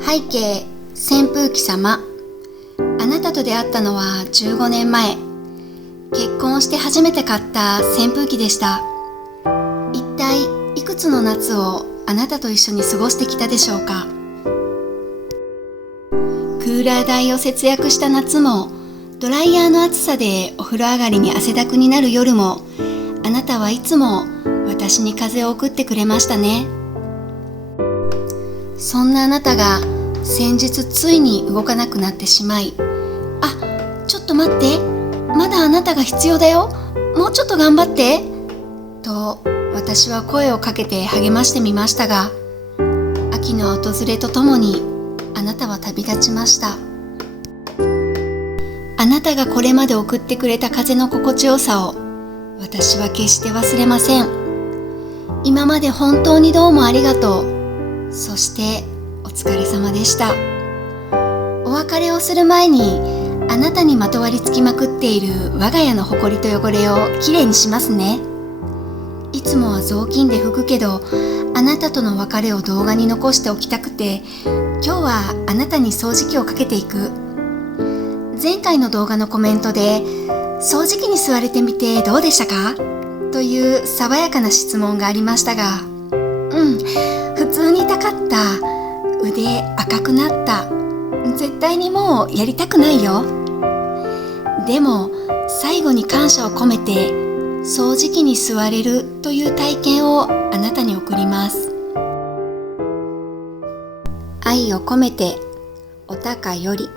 背景、扇風機様。あなたと出会ったのは15年前。結婚して初めて買った扇風機でした。一体いくつの夏をあなたと一緒に過ごしてきたでしょうか。クーラー代を節約した夏も、ドライヤーの暑さでお風呂上がりに汗だくになる夜も、あなたはいつも私に風を送ってくれましたね。そんなあなたが先日ついに動かなくなってしまい、ちょっと待って、まだあなたが必要だよ、もうちょっと頑張ってと私は声をかけて励ましてみましたが、秋の訪れとともにあなたは旅立ちました。あなたがこれまで送ってくれた風の心地よさを私は決して忘れません。今まで本当にどうもありがとう。そしてお疲れ様でした。お別れをする前に、あなたにまとわりつきまくっている我が家のほこりと汚れをきれいにしますね。いつもは雑巾で拭くけど、あなたとの別れを動画に残しておきたくて、今日はあなたに掃除機をかけていく。前回の動画のコメントで、掃除機に座れてみてどうでしたかという爽やかな質問がありましたが、普通に痛かった、腕赤くなった、絶対にもうやりたくないよ。でも最後に感謝を込めて掃除機に座れるという体験をあなたに送ります。愛を込めて、おたかより。